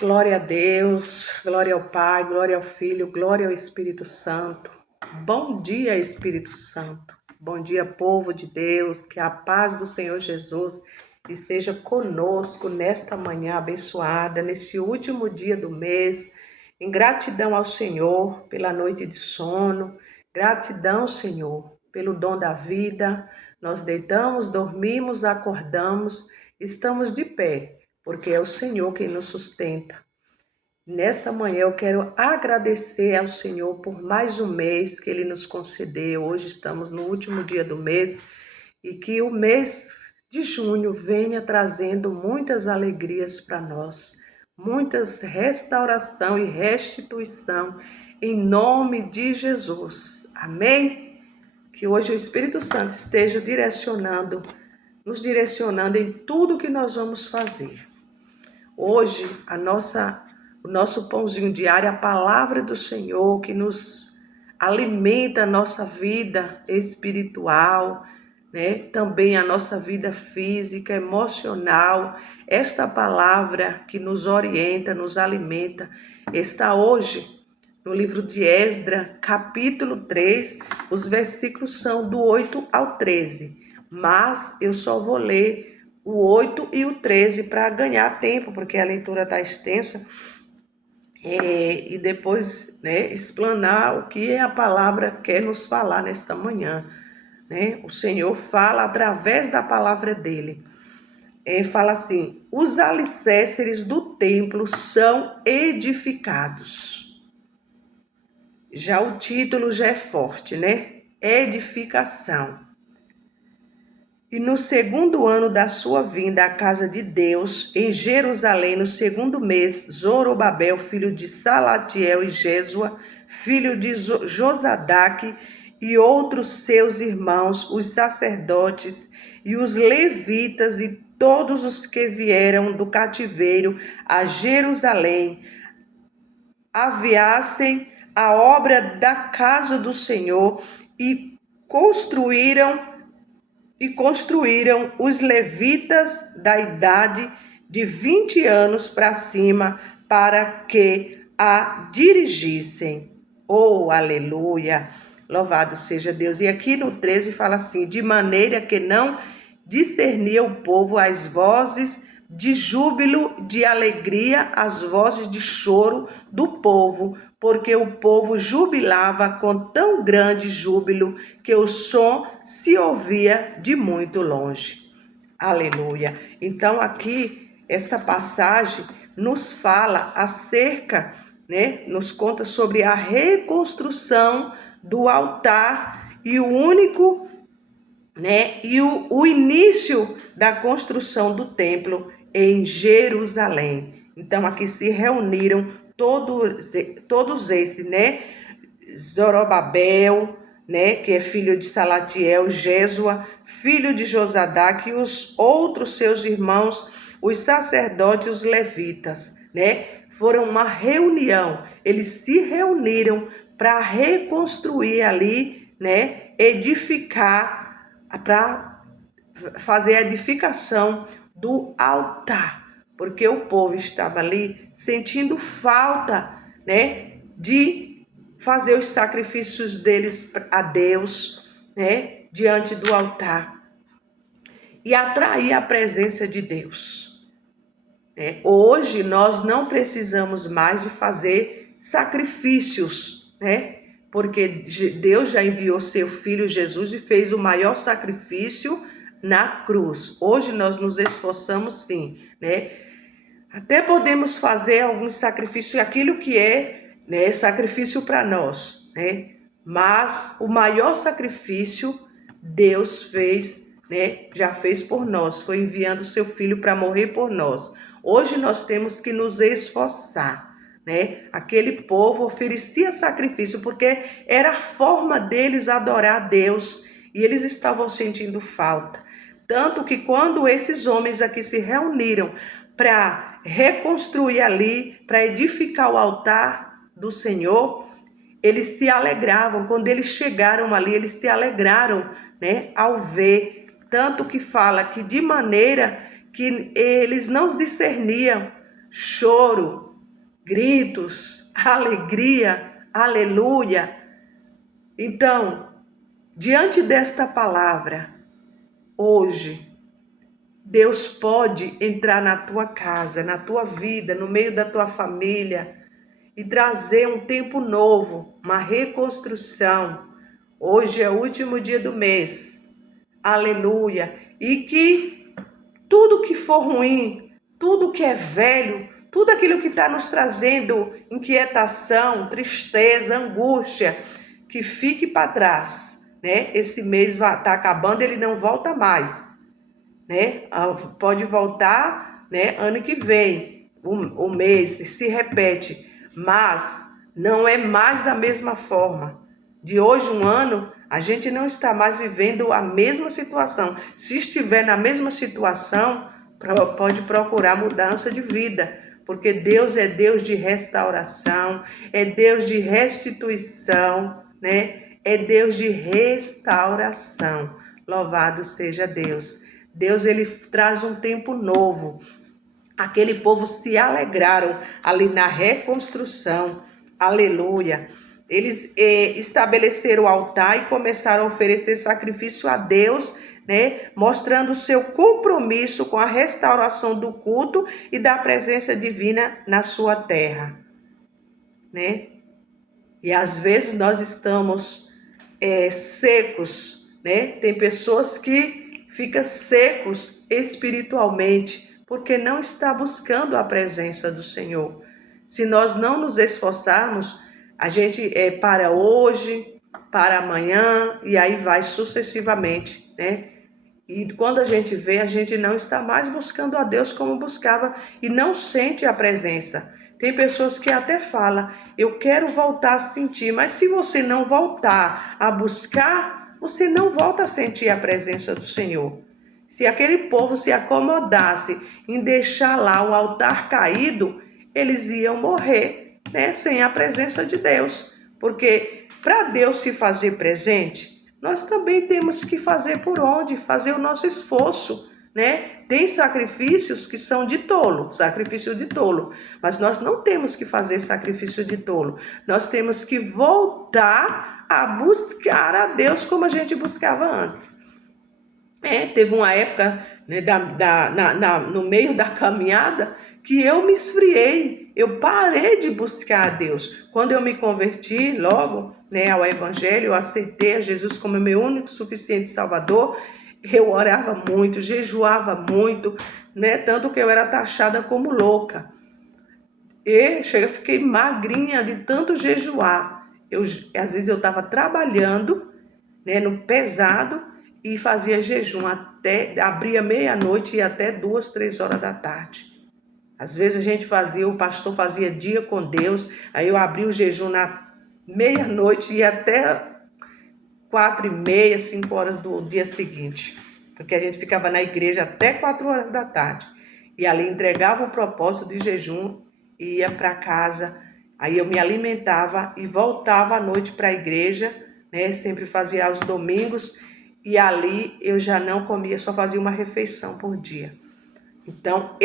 Glória a Deus, glória ao Pai, glória ao Filho, glória ao Espírito Santo. Bom dia, Espírito Santo. Bom dia, povo de Deus. Que a paz do Senhor Jesus esteja conosco nesta manhã abençoada, neste último dia do mês. Em gratidão ao Senhor pela noite de sono. Gratidão, Senhor, pelo dom da vida. Nós deitamos, dormimos, acordamos, estamos de pé, porque é o Senhor quem nos sustenta. Nesta manhã eu quero agradecer ao Senhor por mais um mês que Ele nos concedeu. Hoje estamos no último dia do mês e que o mês de junho venha trazendo muitas alegrias para nós, muitas restauração e restituição em nome de Jesus. Amém? Que hoje o Espírito Santo esteja nos direcionando em tudo que nós vamos fazer. Hoje, o nosso pãozinho diário, a palavra do Senhor que nos alimenta a nossa vida espiritual, né? Também a nossa vida física, emocional. Esta palavra que nos orienta, nos alimenta, está hoje no livro de Esdras, capítulo 3, os versículos são do 8 ao 13. Mas eu só vou ler o 8 e o 13 para ganhar tempo, porque a leitura está extensa, e depois, né, explanar o que a palavra quer nos falar nesta manhã. Né? O Senhor fala através da palavra dele. Fala assim: os alicerces do templo são edificados. Já o título já é forte, né? Edificação. E no segundo ano da sua vinda à casa de Deus, em Jerusalém, no segundo mês, Zorobabel, filho de Salatiel, e Jesua, filho de Josadaque, e outros seus irmãos, os sacerdotes e os levitas, e todos os que vieram do cativeiro a Jerusalém, aviassem a obra da casa do Senhor e construíram os levitas da idade de 20 anos para cima para que a dirigissem. Oh, aleluia! Louvado seja Deus. E aqui no 13 fala assim: de maneira que não discernia o povo as vozes de júbilo, de alegria, as vozes de choro do povo, porque o povo jubilava com tão grande júbilo que o som se ouvia de muito longe. Aleluia. Então aqui, essa passagem nos fala acerca, né, nos conta sobre a reconstrução do altar e o único, né, e o início da construção do templo em Jerusalém. Então aqui se reuniram todos esses, né? Zorobabel, né, que é filho de Salatiel, Jesua, filho de Josadaque, e os outros seus irmãos, os sacerdotes e os levitas, né? Foram uma reunião, eles se reuniram para reconstruir ali, né? Edificar, para fazer a edificação do altar, porque o povo estava ali sentindo falta, né, de fazer os sacrifícios deles a Deus, né, diante do altar e atrair a presença de Deus. Hoje nós não precisamos mais de fazer sacrifícios, né? Porque Deus já enviou seu Filho Jesus e fez o maior sacrifício na cruz. Hoje nós nos esforçamos sim, né? Até podemos fazer alguns sacrifícios, aquilo que é, né, sacrifício para nós, né? Mas o maior sacrifício Deus fez, né? Já fez por nós, foi enviando o seu Filho para morrer por nós. Hoje nós temos que nos esforçar, né? Aquele povo oferecia sacrifício porque era a forma deles adorar a Deus e eles estavam sentindo falta. Tanto que quando esses homens aqui se reuniram para reconstruir ali, para edificar o altar do Senhor, eles se alegravam. Quando eles chegaram ali, eles se alegraram, né, ao ver. Tanto que fala que de maneira que eles não discerniam choro, gritos, alegria, aleluia. Então, diante desta palavra, hoje, Deus pode entrar na tua casa, na tua vida, no meio da tua família e trazer um tempo novo, uma reconstrução. Hoje é o último dia do mês, aleluia. E que tudo que for ruim, tudo que é velho, tudo aquilo que está nos trazendo inquietação, tristeza, angústia, que fique para trás, né? Esse mês está acabando, ele não volta mais, né? Pode voltar, né? Ano que vem, o mês se repete, mas não é mais da mesma forma. De hoje um ano, a gente não está mais vivendo a mesma situação. Se estiver na mesma situação, pode procurar mudança de vida, porque Deus é Deus de restauração, é Deus de restituição, né? É Deus de restauração. Louvado seja Deus. Deus, ele traz um tempo novo. Aquele povo se alegraram ali na reconstrução. Aleluia. Eles estabeleceram o altar e começaram a oferecer sacrifício a Deus, né? Mostrando o seu compromisso com a restauração do culto e da presença divina na sua terra, né? E às vezes nós estamos secos, né? Tem pessoas que ficam secos espiritualmente porque não está buscando a presença do Senhor. Se nós não nos esforçarmos, a gente para hoje, para amanhã e aí vai sucessivamente, né? E quando a gente vê, a gente não está mais buscando a Deus como buscava e não sente a presença. Tem pessoas que até falam, eu quero voltar a sentir, mas se você não voltar a buscar, você não volta a sentir a presença do Senhor. Se aquele povo se acomodasse em deixar lá o altar caído, eles iam morrer, né, sem a presença de Deus. Porque para Deus se fazer presente, nós também temos que fazer por onde, fazer o nosso esforço, né? Tem sacrifícios que são de tolo, sacrifício de tolo, mas nós não temos que fazer sacrifício de tolo, nós temos que voltar a buscar a Deus como a gente buscava antes. Teve uma época, né, no meio da caminhada que eu me esfriei, eu parei de buscar a Deus. Quando eu me converti logo, né, ao Evangelho, eu aceitei a Jesus como meu único suficiente Salvador, eu orava muito, jejuava muito, né, tanto que eu era taxada como louca. E eu fiquei magrinha de tanto jejuar. Às vezes eu estava trabalhando, né, no pesado, e fazia jejum até, abria meia-noite e até 2, 3 horas da tarde. Às vezes a gente fazia, o pastor fazia dia com Deus, aí eu abria o jejum na meia-noite e até 4h30, 5 horas do dia seguinte, porque a gente ficava na igreja até 4 horas da tarde, e ali entregava o propósito de jejum e ia para casa. Aí eu me alimentava e voltava à noite para a igreja, né? Sempre fazia aos domingos, e ali eu já não comia, só fazia uma refeição por dia. Então,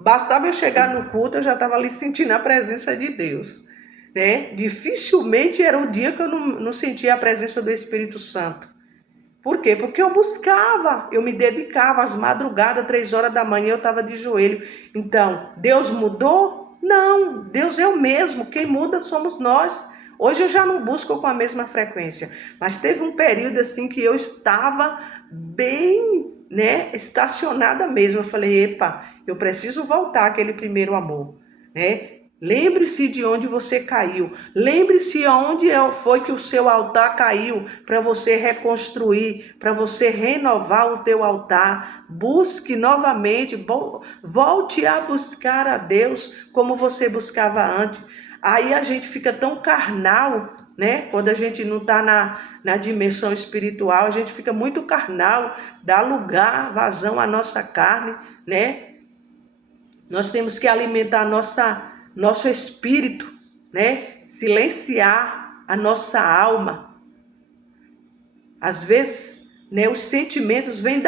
bastava eu chegar no culto, eu já estava ali sentindo a presença de Deus, né? Dificilmente era o dia que eu não sentia a presença do Espírito Santo. Por quê? Porque eu buscava, eu me dedicava às madrugadas, 3 horas da manhã eu estava de joelho. Então, Deus mudou? Não, Deus é o mesmo, quem muda somos nós. Hoje eu já não busco com a mesma frequência, mas teve um período assim que eu estava bem, né, estacionada mesmo. Eu falei, epa, eu preciso voltar àquele primeiro amor, né? Lembre-se de onde você caiu. Lembre-se onde foi que o seu altar caiu, para você reconstruir, para você renovar o teu altar. Busque novamente, volte a buscar a Deus como você buscava antes. Aí a gente fica tão carnal, né? Quando a gente não está na dimensão espiritual, a gente fica muito carnal, dá lugar, vazão à nossa carne, né? Nós temos que alimentar nosso espírito, né? Silenciar a nossa alma. Às vezes, né, os sentimentos vêm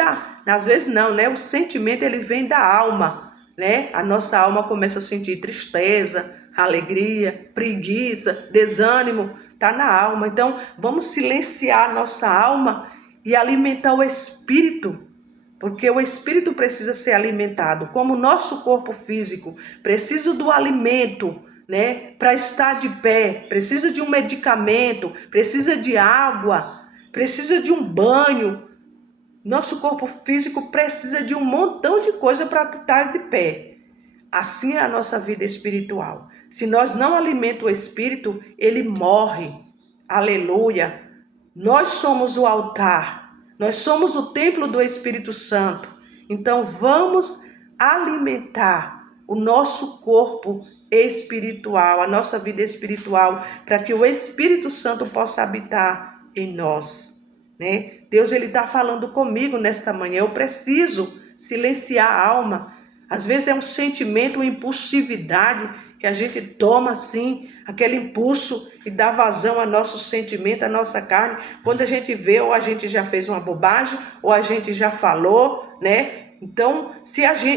às vezes não, né? O sentimento ele vem da alma, né? A nossa alma começa a sentir tristeza, alegria, preguiça, desânimo, tá na alma. Então, vamos silenciar a nossa alma e alimentar o espírito, porque o espírito precisa ser alimentado, como o nosso corpo físico precisa do alimento, né, para estar de pé, precisa de um medicamento, precisa de água, precisa de um banho. Nosso corpo físico precisa de um montão de coisa para estar de pé. Assim é a nossa vida espiritual. Se nós não alimentamos o espírito, ele morre. Aleluia. Nós somos o altar. Nós somos o templo do Espírito Santo. Então vamos alimentar o nosso corpo espiritual, a nossa vida espiritual, para que o Espírito Santo possa habitar em nós, né? Deus, ele está falando comigo nesta manhã. Eu preciso silenciar a alma. Às vezes é um sentimento, uma impulsividade que a gente toma assim, aquele impulso e dá vazão ao nosso sentimento, à nossa carne. Quando a gente vê, ou a gente já fez uma bobagem, ou a gente já falou, né? Então,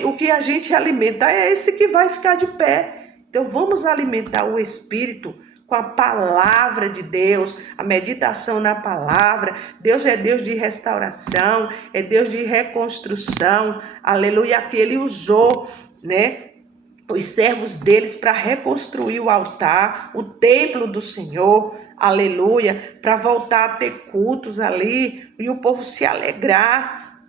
o que a gente alimenta é esse que vai ficar de pé. Então, vamos alimentar o espírito com a palavra de Deus, a meditação na palavra. Deus é Deus de restauração, é Deus de reconstrução. Aleluia, que ele usou, né, os servos deles para reconstruir o altar, o templo do Senhor. Aleluia, para voltar a ter cultos ali e o povo se alegrar.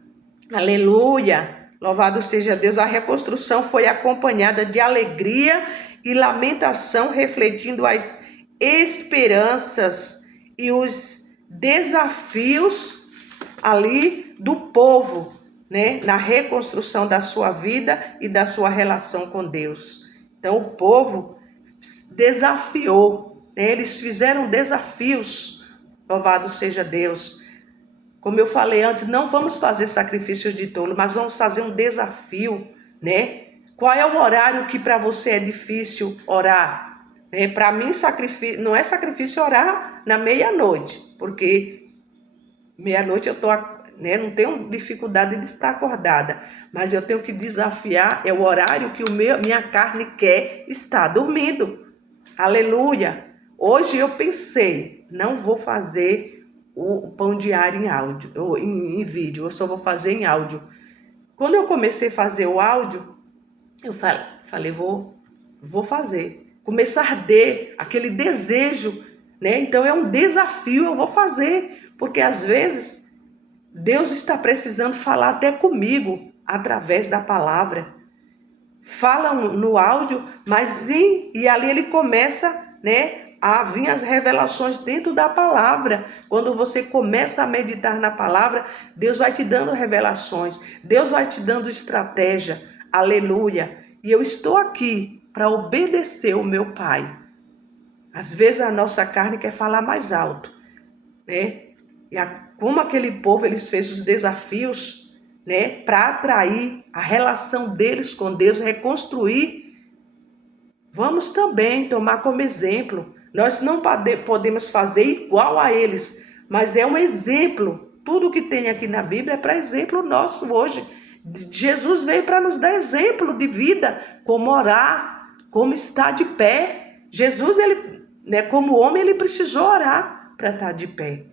Aleluia, louvado seja Deus. A reconstrução foi acompanhada de alegria e lamentação, refletindo as esperanças e os desafios ali do povo, né, na reconstrução da sua vida e da sua relação com Deus. Então o povo desafiou, né, eles fizeram desafios, louvado seja Deus. Como eu falei antes, não vamos fazer sacrifícios de tolo, mas vamos fazer um desafio, né? Qual é o horário que para você é difícil orar? Para mim, não é sacrifício orar na meia-noite, porque meia-noite eu tô, né, não tenho dificuldade de estar acordada, mas eu tenho que desafiar, é o horário que minha carne quer estar dormindo. Aleluia! Hoje eu pensei, não vou fazer o pão diário em áudio, ou em vídeo, eu só vou fazer em áudio. Quando eu comecei a fazer o áudio, eu falei, vou fazer. Começar a arder aquele desejo, né? Então é um desafio, eu vou fazer, porque às vezes Deus está precisando falar até comigo através da palavra. Fala no áudio, mas e ali ele começa, né, a vir as revelações dentro da palavra. Quando você começa a meditar na palavra, Deus vai te dando revelações, Deus vai te dando estratégia. Aleluia! E eu estou aqui para obedecer o meu Pai. Às vezes a nossa carne quer falar mais alto, né? Como aquele povo, eles fez os desafios, né, para atrair a relação deles com Deus, reconstruir. Vamos também tomar como exemplo. Nós não podemos fazer igual a eles, mas é um exemplo. Tudo que tem aqui na Bíblia é para exemplo nosso hoje. Jesus veio para nos dar exemplo de vida, como orar, como estar de pé. Jesus, ele, né, como homem, ele precisou orar para estar de pé.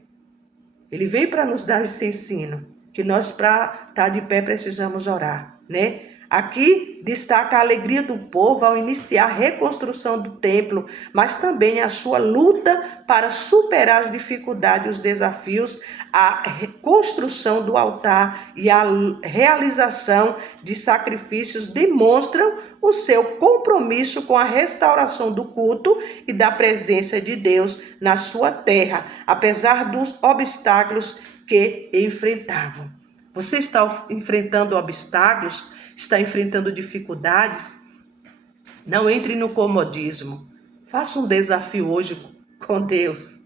Ele veio para nos dar esse ensino, que nós, para estar de pé, precisamos orar, né? Aqui destaca a alegria do povo ao iniciar a reconstrução do templo, mas também a sua luta para superar as dificuldades e os desafios, a construção do altar e a realização de sacrifícios demonstram o seu compromisso com a restauração do culto e da presença de Deus na sua terra, apesar dos obstáculos que enfrentavam. Você está enfrentando obstáculos? Está enfrentando dificuldades? Não entre no comodismo. Faça um desafio hoje com Deus.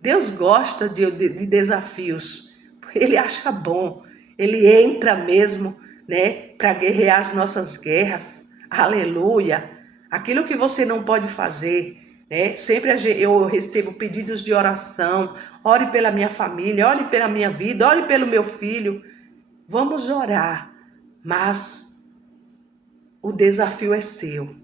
Deus gosta de desafios. Ele acha bom. Ele entra mesmo, né, para guerrear as nossas guerras. Aleluia. Aquilo que você não pode fazer, né? Sempre eu recebo pedidos de oração. Ore pela minha família, ore pela minha vida, ore pelo meu filho. Vamos orar. Mas o desafio é seu.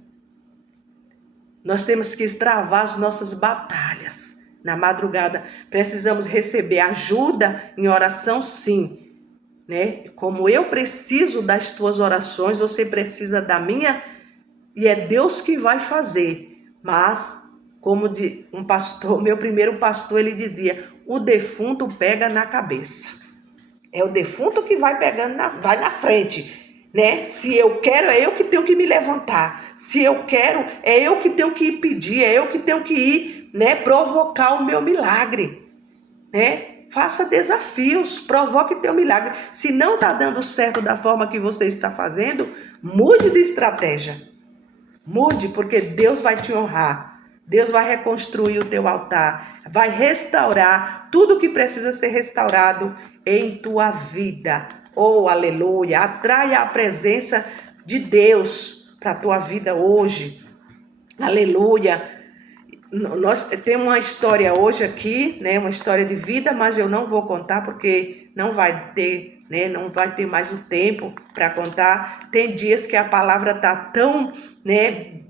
Nós temos que travar as nossas batalhas. Na madrugada, precisamos receber ajuda em oração, sim, né? Como eu preciso das tuas orações, você precisa da minha, e é Deus que vai fazer. Mas, como de um pastor, meu primeiro pastor, ele dizia: o defunto pega na cabeça. É o defunto que vai pegando, vai na frente, né? Se eu quero, é eu que tenho que me levantar. Se eu quero, é eu que tenho que ir pedir, é eu que tenho que ir, né, provocar o meu milagre, né? Faça desafios, provoque teu milagre. Se não está dando certo da forma que você está fazendo, mude de estratégia. Mude, porque Deus vai te honrar. Deus vai reconstruir o teu altar, vai restaurar tudo que precisa ser restaurado em tua vida. Oh, aleluia! Atraia a presença de Deus para a tua vida hoje. Aleluia! Nós temos uma história hoje aqui, né? Uma história de vida, mas eu não vou contar porque não vai ter, né? Não vai ter mais o tempo para contar. Tem dias que a palavra tá tão, né,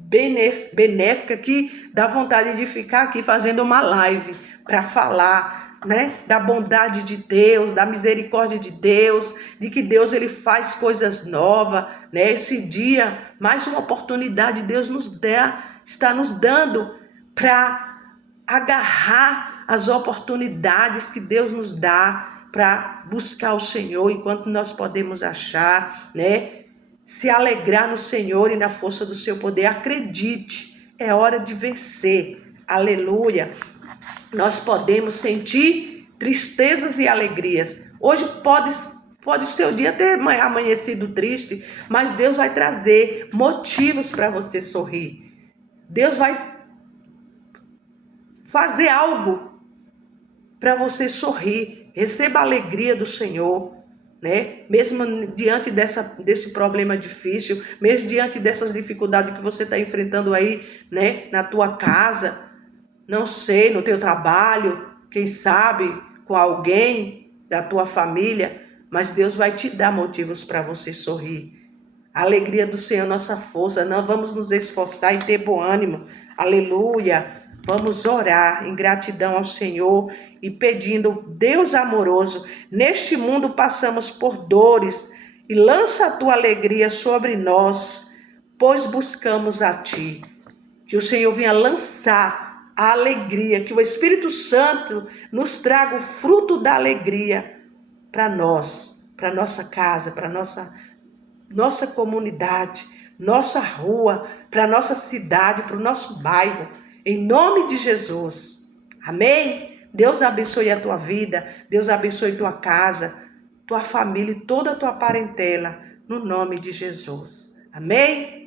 benéfica que dá vontade de ficar aqui fazendo uma live para falar, né, da bondade de Deus, da misericórdia de Deus, de que Deus ele faz coisas novas, né? Esse dia, mais uma oportunidade Deus nos dá, está nos dando para agarrar as oportunidades que Deus nos dá para buscar o Senhor enquanto nós podemos achar, né? Se alegrar no Senhor e na força do seu poder. Acredite, é hora de vencer. Aleluia. Nós podemos sentir tristezas e alegrias. Hoje pode ser o dia ter amanhecido triste, mas Deus vai trazer motivos para você sorrir. Deus vai fazer algo para você sorrir. Receba a alegria do Senhor, né? Mesmo diante desse problema difícil, mesmo diante dessas dificuldades que você está enfrentando aí, né? Na tua casa, não sei, no teu trabalho, quem sabe com alguém da tua família, mas Deus vai te dar motivos para você sorrir. A alegria do Senhor é nossa força. Nós vamos nos esforçar e ter bom ânimo. Aleluia. Vamos orar em gratidão ao Senhor e pedindo, Deus amoroso, neste mundo passamos por dores e lança a tua alegria sobre nós, pois buscamos a ti. Que o Senhor venha lançar a alegria, que o Espírito Santo nos traga o fruto da alegria para nós, para nossa casa, para nossa comunidade, nossa rua, para nossa cidade, para o nosso bairro, em nome de Jesus. Amém? Deus abençoe a tua vida, Deus abençoe tua casa, tua família e toda a tua parentela, no nome de Jesus. Amém?